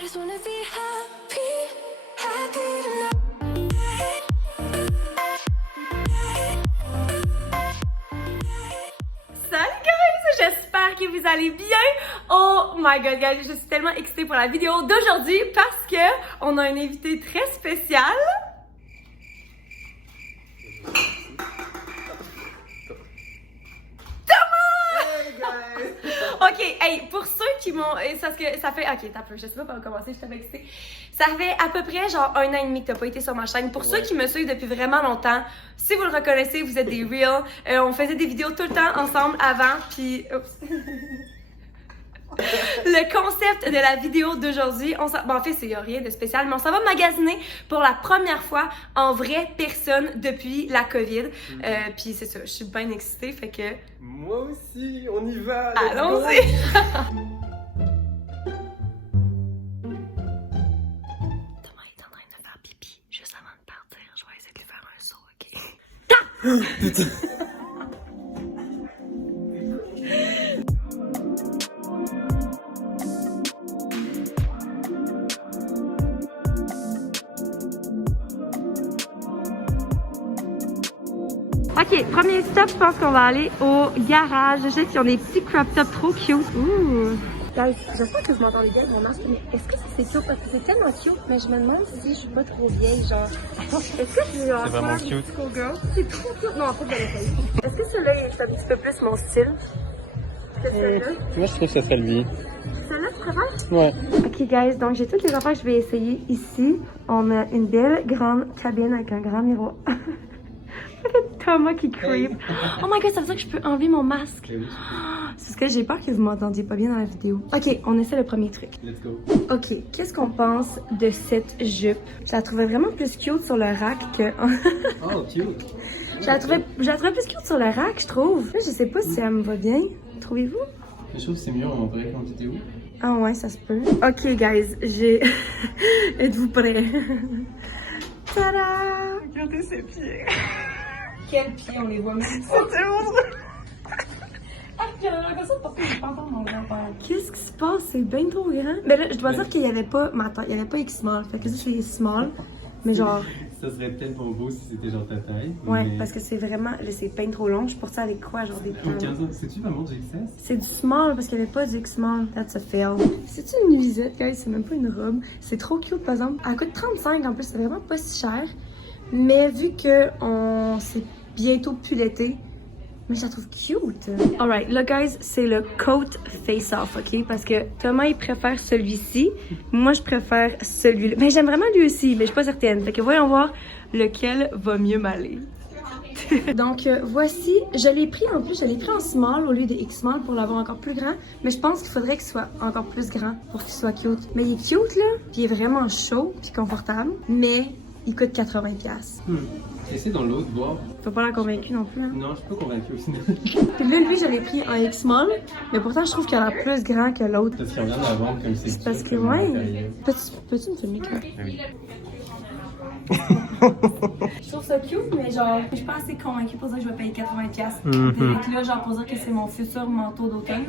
I just wanna be happy, happy tonight. Salut guys, j'espère que vous allez bien. Oh my god guys, je suis tellement excitée pour la vidéo d'aujourd'hui parce que on a un invité très spécial. Ok, hey, pour ceux qui m'ont... Parce que ça fait... Ok, t'as peu, je sais pas comment commencer, je t'avais excitée. Ça fait à peu près genre 1 an et demi que t'as pas été sur ma chaîne. Pour ceux qui me suivent depuis vraiment longtemps, si vous le reconnaissez, vous êtes des reals. On faisait des vidéos tout le temps ensemble avant, puis... Oups. Le concept de la vidéo d'aujourd'hui, bon, en fait, c'est rien de spécial, mais on s'en va magasiner pour la première fois en vraie personne depuis la COVID. Puis c'est ça, je suis bien excitée, fait que... Moi aussi, on y va! Allons-y! Thomas est en train de faire pipi. Juste avant de partir, je vais essayer de lui faire un saut, ok? Ok, premier stop, je pense qu'on va aller au garage. Je sais qu'ils ont des petits crop tops trop cute. Ouh! Guys, j'espère que vous m'entendez bien mon masque, mais est-ce que c'est cute? Parce que c'est tellement cute, mais je me demande si je suis pas trop vieille, genre. Est-ce que je suis genre... C'est vraiment cute. C'est trop cute! Non, en fait, je vais l'essayer. Est-ce que celui-là, est un petit peu plus mon style que celui-là? Moi, je trouve que ce serait lui. Celui-là, tu préfères? Ouais. Ok, guys, donc j'ai toutes les affaires que je vais essayer ici. On a une belle grande cabine avec un grand miroir. Thomas qui creep. Oh my god, ça veut dire que je peux enlever mon masque. C'est ce que j'ai peur que vous m'entendiez pas bien dans la vidéo. Ok, on essaie le premier truc. Let's go. Ok, qu'est-ce qu'on pense de cette jupe? Je la trouvais vraiment plus cute sur le rack que... Oh, cute. je la trouvais plus cute sur le rack, je trouve. Là, je sais pas si elle me va bien. Trouvez-vous? Je trouve que c'est mieux, on dirait qu'en vidéo. Ah ouais, ça se peut. Ok, guys, j'ai... Êtes-vous prêts? Tada! Regardez ses pieds. Quels pieds, on les voit même pas. C'est tellement drôle. Ah, j'ai l'impression de porter des pantalons, mon grand-père. Qu'est-ce qui se passe? C'est bien trop grand. Mais là, je dois dire qu'il y avait pas ma taille. Il y avait pas X-Small. Fait que ça, c'est small. Mais genre... Ça serait peut-être pas beau si c'était genre ta taille. Ouais, mais... parce que c'est vraiment... Là, c'est bien trop long. Je porte ça avec quoi? Genre des pantalons. C'est-tu vraiment du XS? C'est du small parce qu'il n'y avait pas du X-Small. That's a fail. C'est-tu une nuisette, guys? C'est même pas une robe. C'est trop cute, par exemple. Elle coûte 35 en plus. C'est vraiment pas si cher. Mais vu que c'est bientôt plus l'été, mais je la trouve cute. Alright, là guys, c'est le coat face-off, ok? Parce que Thomas, il préfère celui-ci. Moi, je préfère celui-là. Mais j'aime vraiment lui aussi, mais je suis pas certaine. Fait que voyons voir lequel va mieux m'aller. Donc, voici. Je l'ai pris en plus, je l'ai pris en small au lieu de X-small pour l'avoir encore plus grand. Mais je pense qu'il faudrait qu'il soit encore plus grand pour qu'il soit cute. Mais il est cute, là. Puis il est vraiment chaud puis confortable. Mais il coûte 80$. Essaye dans l'autre, voir. Faut pas la convaincre non plus, hein. Non, je suis pas convaincue aussi. Puis là, lui, je l'ai pris en X-Small, mais pourtant, je trouve qu'il a l'air plus grand que l'autre. Parce qu'il revient à vendre comme c'est Parce que, ouais. Peux-tu me filmer, Claire? Oui. Je trouve ça cute, mais genre, je suis pas assez convaincue pour dire que je vais payer 80$. Donc là, genre, pour dire que c'est mon futur manteau d'automne,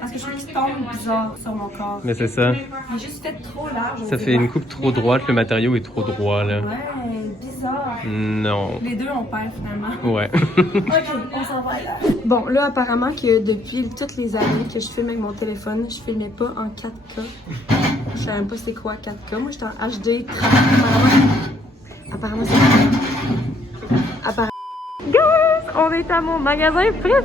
parce que je trouve qu'il tombe bizarre sur mon corps. Mais c'est ça. Il est juste fait trop large. Ça fait une coupe trop droite, le matériau est trop droit, là. Ouais, bizarre. Non. Les deux, on perd finalement. Ouais. Ok, on s'en va là. Bon, là, apparemment que depuis toutes les années que je filme avec mon téléphone, je filmais pas en 4K. Je sais même pas c'est quoi 4K. Moi, j'étais en HD 30. Apparemment, c'est... Apparemment... Guys, on est à mon magasin préféré!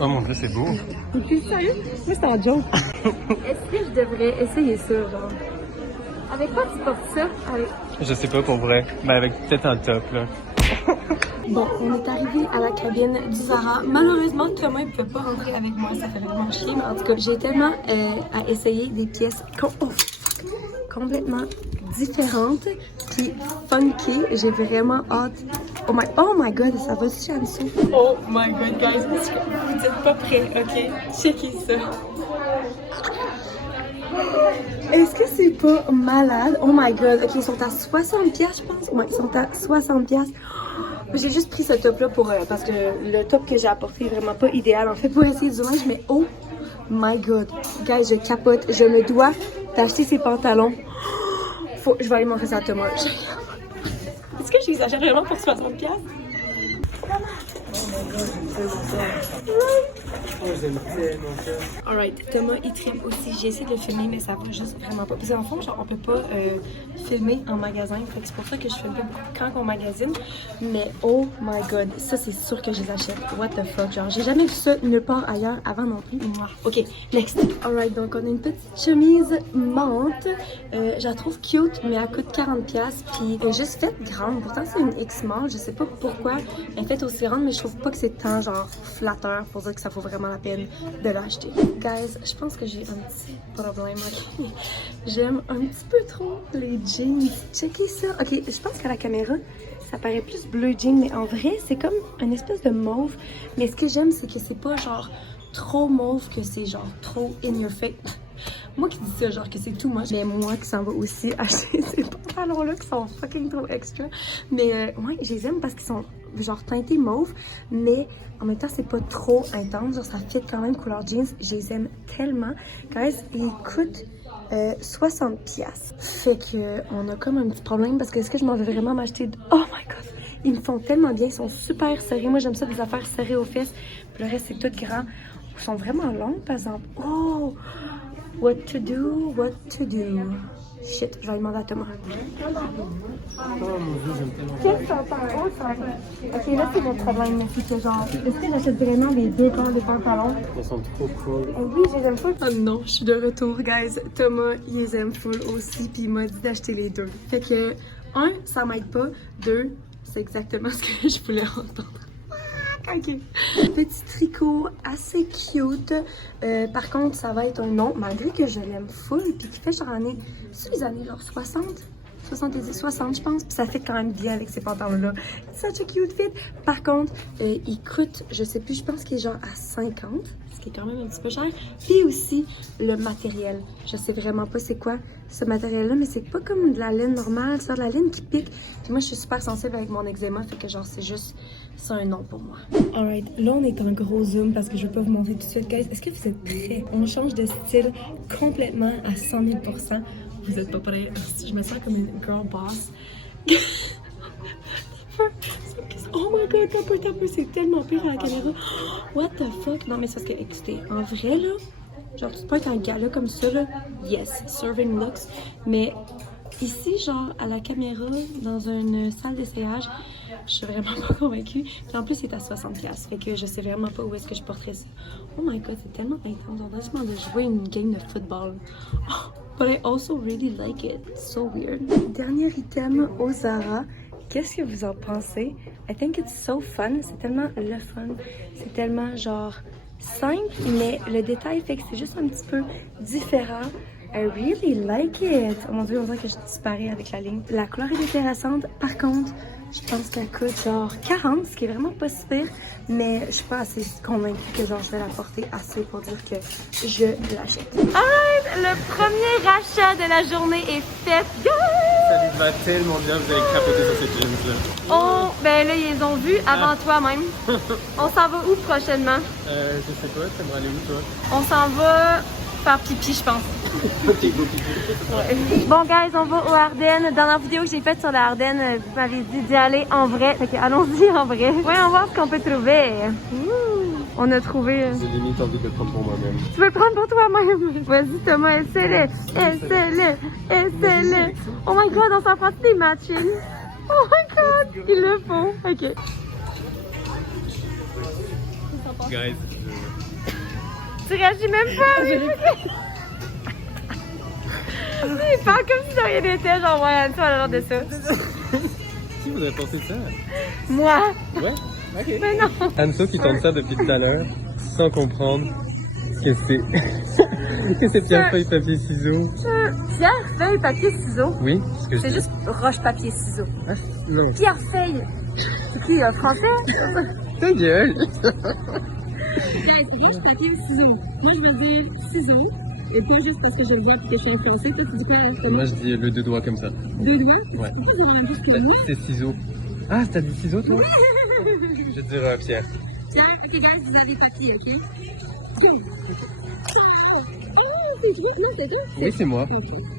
Oh mon dieu, c'est beau. T'es sérieux? Moi, c'est en joke. Est-ce que je devrais essayer ça, genre? Avec quoi tu portes ça? Avec... Je sais pas pour vrai, mais avec peut-être un top, là. Bon, on est arrivé à la cabine du Zara. Malheureusement, Thomas ne pouvait pas rentrer avec moi. Ça fait vraiment chier. Mais en tout cas, j'ai tellement à essayer des pièces complètement différentes puis funky. J'ai vraiment hâte. Oh my god, ça va-tu en dessous? Oh my god, guys, est-ce que vous n'êtes pas prêts, ok? Checkez ça. Est-ce que c'est pas malade? Oh my god. Ok, ils sont à 60$, je pense. Ouais, ils sont à 60$. J'ai juste pris ce top-là pour parce que le top que j'ai apporté est vraiment pas idéal en fait pour essayer du linge, mais oh my god. Guys, je capote. Je me dois d'acheter ces pantalons. Je vais aller montrer ça à Thomas. Est-ce que je les achète vraiment pour 60$? Alright, Thomas il tripe aussi. J'ai essayé de le filmer, mais ça va juste vraiment pas. Parce qu'en fond, genre, on peut pas filmer en magasin. Fait que c'est pour ça que je filme pas beaucoup quand on magasine. Mais oh my god, ça c'est sûr que je les achète. What the fuck, genre, j'ai jamais vu ça nulle part ailleurs avant non plus. Ok, next. Alright, donc on a une petite chemise menthe. Je la trouve cute, mais elle coûte 40$. Puis elle est juste faite grande. Pourtant, c'est une X-Mall. Je sais pas pourquoi elle est faite aussi grande, mais je trouve pas que c'est tant genre flatteur pour dire que ça vaut vraiment la peine de l'acheter. Guys, je pense que j'ai un petit problème, ok? J'aime un petit peu trop les jeans. Checkez ça. Ok, je pense qu'à la caméra, ça paraît plus bleu jean, mais en vrai, c'est comme une espèce de mauve. Mais ce que j'aime, c'est que c'est pas genre trop mauve, que c'est genre trop in your face. Moi qui dis ça, genre que c'est too much, mais moi qui s'en va aussi acheter ces pantalons-là qui sont fucking trop extra. Mais ouais, je les aime parce qu'ils sont genre teintés mauve, mais en même temps, c'est pas trop intense. Genre, ça fit quand même couleur jeans. Je les aime tellement. Guys, ils coûtent 60$. Fait que on a comme un petit problème parce que est-ce que je m'en vais vraiment m'acheter... Oh my god! Ils me font tellement bien. Ils sont super serrés. Moi, j'aime ça des affaires serrées aux fesses. Puis le reste, c'est tout grand. Ils sont vraiment longs, par exemple. Oh! What to do? What to do? Shit, je vais aller demander à Thomas. Qu'est-ce que ça fait? Ok, là c'est votre problème, c'est que genre, est-ce que j'achète vraiment les deux paires de pantalons? Ils sont trop cool. Oh oui, je les aime full. Oh non, je suis de retour, guys. Thomas, il les aime full aussi, puis il m'a dit d'acheter les deux. Fait que, un, ça m'aide pas. Deux, c'est exactement ce que je voulais entendre. Ok. Petit tricot assez cute. Par contre, ça va être un nom, malgré que je l'aime full, puis qui fait genre les années genre 60, 70, 60 je pense, puis ça fait quand même bien avec ces pantalons-là. Such a cute fit. Par contre, il coûte, je sais plus, je pense qu'il est genre à 50, ce qui est quand même un petit peu cher. Puis aussi, le matériel. Je sais vraiment pas c'est quoi ce matériel-là, mais c'est pas comme de la laine normale, c'est de la laine qui pique. Puis moi, je suis super sensible avec mon eczéma, fait que genre, c'est un nom pour moi. Alright, là on est en gros zoom parce que je veux pas vous montrer tout de suite, guys. Est-ce que vous êtes prêts? On change de style complètement à 100 000%. Vous êtes pas prêts? Je me sens comme une girl boss. Oh my god, t'as peu, c'est tellement pire à la caméra. What the fuck? Non, mais c'est parce que, écoutez, en vrai là, genre, tu peux être un gala comme ça là, yes, serving looks, mais ici, genre, à la caméra, dans une salle d'essayage, je suis vraiment pas convaincue. Puis en plus, c'est à 60$. Fait que je sais vraiment pas où est-ce que je porterais ça. Oh my god, c'est tellement intense. On a juste de jouer une game de football. Oh, but I also really like it. It's so weird. Dernier item au Zara. Qu'est-ce que vous en pensez? I think it's so fun. C'est tellement le fun. C'est tellement genre simple, mais le détail fait que c'est juste un petit peu différent. I really like it. Oh mon dieu, on dirait que je disparais avec la ligne. La couleur est intéressante. Par contre, je pense qu'elle coûte genre 40, ce qui est vraiment pas si pire. Mais je suis pas assez convaincue que genre je vais la porter assez pour dire que je l'achète. Alright, le premier rachat de la journée est fait. Ça lui va tellement bien, vous allez crapoter sur cette jeans-là. Oh, ben là, ils les ont vus avant toi même. On s'en va où prochainement? Je sais pas, t'aimerais aller où toi? On s'en va faire pipi, je pense. Ok, go pipi. Ouais. Bon, guys, on va aux Ardennes. Dans la vidéo que j'ai faite sur les Ardennes, vous m'avez dit d'y aller en vrai. Fait que allons-y en vrai. Voyons voir ce qu'on peut trouver. On a trouvé... J'ai limite envie de le prendre pour moi-même. Tu veux le prendre pour toi-même? Vas-y, Thomas, essaie-le. Essaie-le. Essaie-le. Oh my god, on s'en prend des matching. Oh my god, ils le font. Ok. Guys. Tu réagis même pas. Il parle comme si de rien n'était, genre, ouais, tu vas l'air de ça. Qui vous a pensé ça? Moi. Ouais? Ok. Mais non. Anso qui tente ça depuis tout à l'heure, sans comprendre que c'est... que c'est pierre, feuille, papier, ciseaux. Pierre, feuille, papier, ciseaux. Oui? C'est juste roche, papier, ciseaux. Ah, non. Pierre, feuille. C'est qui, français? Ta gueule! Roche, papier, ciseaux. Moi, je veux dire ciseaux. Et pas juste parce que je le vois et que je suis influencée. Toi, tu dis quoi? Moi, je dis le 2 doigts comme ça. 2 doigts? Ouais. Pourquoi vous avez juste que le mien? C'est ciseaux. Ah, t'as dit ciseaux, toi? Je vais dire Pierre. Tiens, ok, guys, vous avez papier, ok? Oh, c'est toi? Non, c'est toi? Oui, c'est moi. Ok.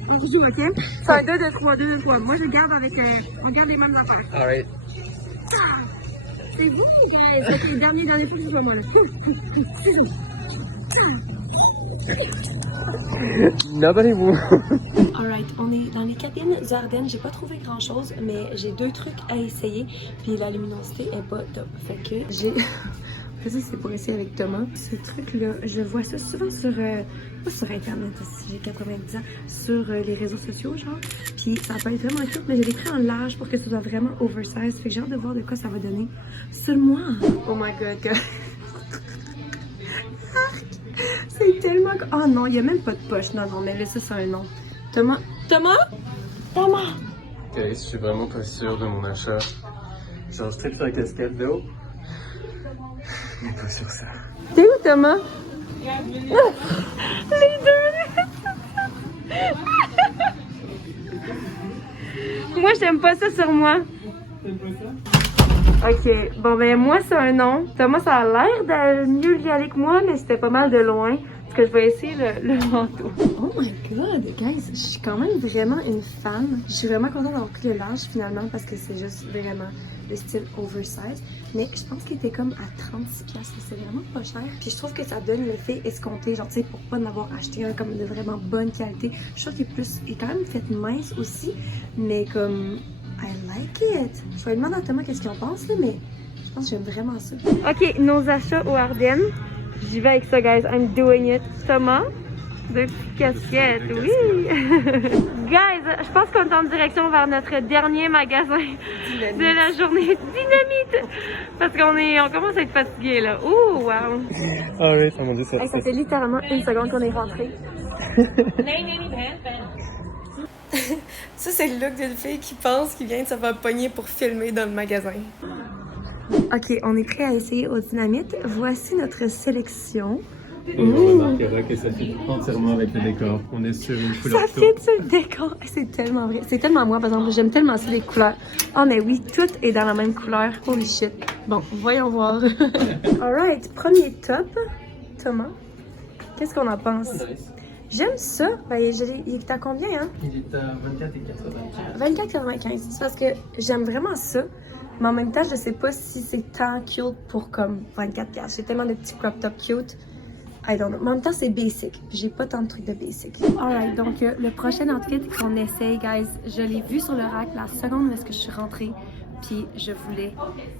On joue, ok? C'est un 2, 2, 3, 2, 2, 3. Moi, je garde avec. On garde les mêmes affaires. Alright. C'est vous, guys? Ok, dernier fois que je vois moi là. Nobody move. Alright, on est dans les cabines du Ardennes. J'ai pas trouvé grand chose, mais j'ai 2 trucs à essayer. Puis la luminosité est pas top. Fait que j'ai. Ça, c'est pour essayer avec Thomas. Ce truc-là, je vois ça souvent sur. Pas sur Internet, j'ai 90 ans. Sur les réseaux sociaux, genre. Puis ça peut être vraiment cute, mais je l'ai pris en large pour que ce soit vraiment oversize. Fait que j'ai hâte de voir de quoi ça va donner. Sur moi! Oh my god, guys. C'est tellement. Oh non, il n'y a même pas de poche. Non, non, mais là, ça, c'est un nom. Thomas. Thomas? Thomas! Ok, je suis vraiment pas sûr de mon achat. Genre, je tripe sur la casquette d'eau. Mais pas sur ça. T'es où, Thomas? Les deux! Moi, j'aime pas ça sur moi. T'aimes pas ça? Ok, bon ben moi c'est un nom. Thomas ça a l'air de mieux y aller que moi, mais c'était pas mal de loin. Parce que je vais essayer le manteau. Oh my god, guys, je suis quand même vraiment une fan. Je suis vraiment contente d'avoir pris le large finalement parce que c'est juste vraiment le style oversize. Mais je pense qu'il était comme à 36$. C'est vraiment pas cher. Puis je trouve que ça donne l'effet escompté. Genre, tu sais, pour pas en avoir acheté un comme de vraiment bonne qualité. Je trouve qu'il est quand même fait mince aussi. Mais comme. I like it. Je vais demander à Thomas qu'est-ce qu'il en pense, là, mais je pense que j'aime vraiment ça. Ok, nos achats au Ardennes. J'y vais avec ça, guys. I'm doing it. Thomas, 2 petites casquettes, oui. Guys, je pense qu'on est en direction vers notre dernier magasin de la journée. Dynamite! Parce qu'on commence à être fatigué, là. Ouh, wow. Ah oui, ça m'a dit ça. Hey, ça fait littéralement 1 seconde qu'on est rentré. Ça, c'est le look d'une fille qui pense qu'il vient de se faire pogner pour filmer dans le magasin. Ok, on est prêt à essayer au dynamite. Voici notre sélection. On remarquera que ça fit entièrement avec le décor. On est sur une couleur Ça fit sur le décor. C'est tellement vrai. C'est tellement moi, par exemple. J'aime tellement ça, les couleurs. Oh, mais oui, tout est dans la même couleur. Holy shit. Bon, voyons voir. Alright, premier top. Thomas, qu'est-ce qu'on en pense? J'aime ça. Ben, il est à combien, hein? Il est à 24,95. 24,95. C'est parce que j'aime vraiment ça. Mais en même temps, je sais pas si c'est tant cute pour comme 24$. J'ai tellement de petits crop top cute. I don't know. Mais en même temps, c'est basic. J'ai pas tant de trucs de basic. Alright, donc le prochain outfit qu'on essaye, guys, je l'ai vu sur le rack la seconde où est-ce que je suis rentrée. Puis je voulais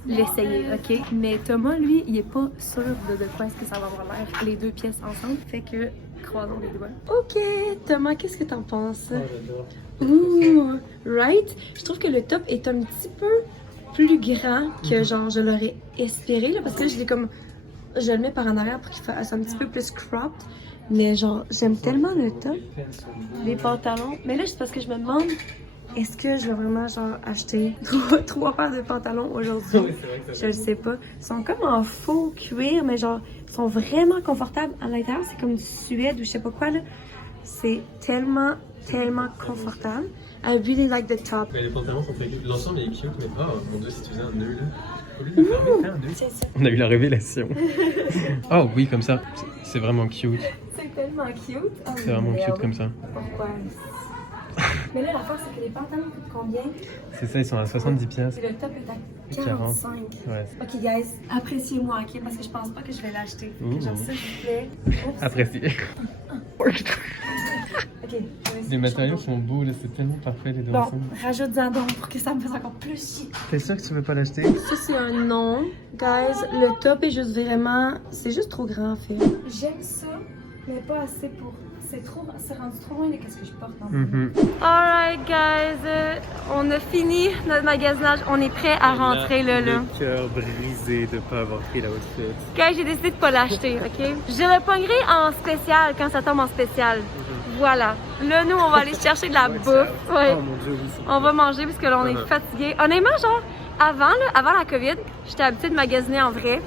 l'essayer, ok? Mais Thomas, lui, il est pas sûr de quoi est-ce que ça va avoir l'air, les 2 pièces ensemble. Fait que, croisons les doigts. Ok, Thomas, qu'est-ce que t'en penses? Ouh, right? Je trouve que le top est un petit peu plus grand que genre je l'aurais espéré, là, parce que là, je le mets par en arrière pour qu'il fasse un petit peu plus cropped. Mais genre, j'aime tellement le top. Les pantalons. Mais là, c'est parce que je me demande, est-ce que je vais vraiment genre acheter 3 paires de pantalons aujourd'hui? Je le sais pas. Ils sont comme en faux cuir, mais genre, ils sont vraiment confortables. À l'intérieur, c'est comme du suède ou je sais pas quoi, là. C'est tellement, tellement confortable. I really like the top. Mais les pantalons sont très cute. L'ensemble est cute, mais oh mon dieu, si tu faisais un nœud là. Au lieu de fermer, fais un nœud. On a eu la révélation. Oh oui, comme ça. C'est vraiment cute. C'est tellement cute. Oh, C'est vraiment cute comme ça. Pourquoi? Mais là, l'affaire, c'est que les pantalons coûtent combien? C'est ça, ils sont à 70$. Et le top est à 45. Ouais. Ok, guys, appréciez-moi, ok? Parce que je pense pas que je vais l'acheter. Genre, s'il vous plaît. Oups. Apprécié. Ok. Les matériaux sont beaux, là, c'est tellement parfait les deux Bon, ensemble. rajoute-en donc pour que ça me fasse encore plus chic. T'es sûr que tu veux pas l'acheter? Ça, c'est un non. Guys, le top est juste vraiment... C'est juste trop grand, en fait. J'aime ça, mais pas assez pour... C'est rendu trop loin de ce que je porte. Alright, guys. On a fini notre magasinage. On est prêt à rentrer, là. Le cœur brisé de pas avoir pris la outfit. Guys, j'ai décidé de pas l'acheter, OK? Je le pognerai en spécial quand ça tombe en spécial. Voilà. Là, nous, on va aller chercher de la bouffe. Ouais. Oh mon dieu, oui. On va manger parce que là, on est fatigués. Honnêtement, genre, avant la COVID, j'étais habituée de magasiner en vrai.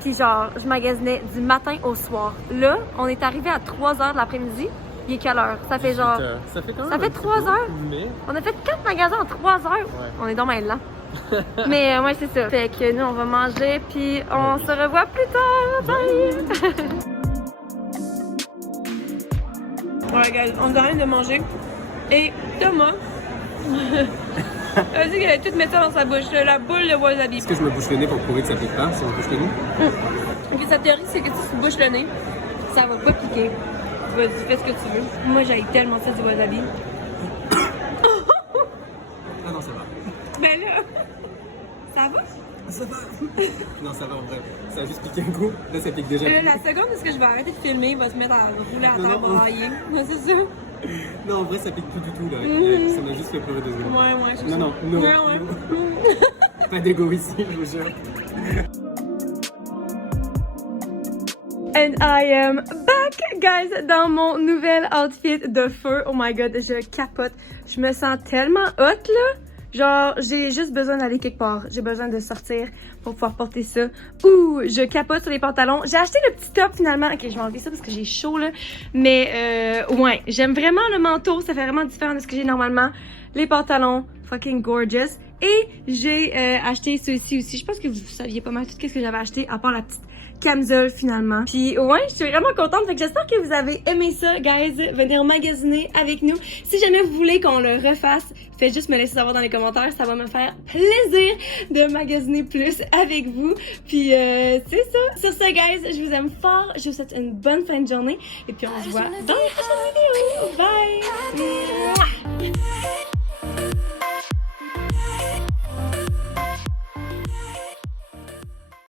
Puis genre, je magasinais du matin au soir. Là, on est arrivé à 3h de l'après-midi. Il est quelle heure? Ça fait genre... Ça fait quand même Ça fait 3 heures. Mais... On a fait 4 magasins en 3 heures. Ouais. On est dans ma là. Mais ouais, c'est ça. Fait que nous, on va manger, puis on se revoit plus tard. Bye! Voilà, guys, on est en train de manger. Et Thomas a dit qu'il allait tout mettre ça dans sa bouche. La boule de wasabi. Est-ce que je me bouche le nez pour prouver que ça pique pas si on bouche le nez? Ok, sa théorie, c'est que si tu bouches le nez, ça va pas piquer. Vas-y, fais ce que tu veux. Moi, j'aille tellement ça du wasabi. Ah non, ça va. Ben là, ça va? Ça va. Non, ça va en vrai. Ça a juste piqué un coup. Là, ça pique déjà. La seconde où est-ce que je vais arrêter de filmer, il va se mettre à rouler à terre, Non. brailler. Ouais, c'est ça. Non, en vrai, ça pique plus du tout là. Ça m'a juste fait pleurer 2 secondes. Ouais, je sais. Non. Ouais. Pas d'égo ici, je vous jure. And I am back, guys, dans mon nouvel outfit de feu. Oh my god, je capote. Je me sens tellement hot, là. Genre, j'ai juste besoin d'aller quelque part. J'ai besoin de sortir pour pouvoir porter ça. Ouh, je capote sur les pantalons. J'ai acheté le petit top, finalement. Ok, je vais enlever ça parce que j'ai chaud, là. Mais, ouais, j'aime vraiment le manteau. Ça fait vraiment différent de ce que j'ai normalement. Les pantalons, fucking gorgeous. Et j'ai acheté ceux-ci aussi. Je pense que vous saviez pas mal tout ce que j'avais acheté, à part la petite camisole finalement. Puis ouais, je suis vraiment contente. Fait que j'espère que vous avez aimé ça, guys. Venir magasiner avec nous. Si jamais vous voulez qu'on le refasse, faites juste me laisser savoir dans les commentaires. Ça va me faire plaisir de magasiner plus avec vous. Puis c'est ça. Sur ce, guys, je vous aime fort. Je vous souhaite une bonne fin de journée. Et puis on se voit dans la prochaine vidéo. Bye!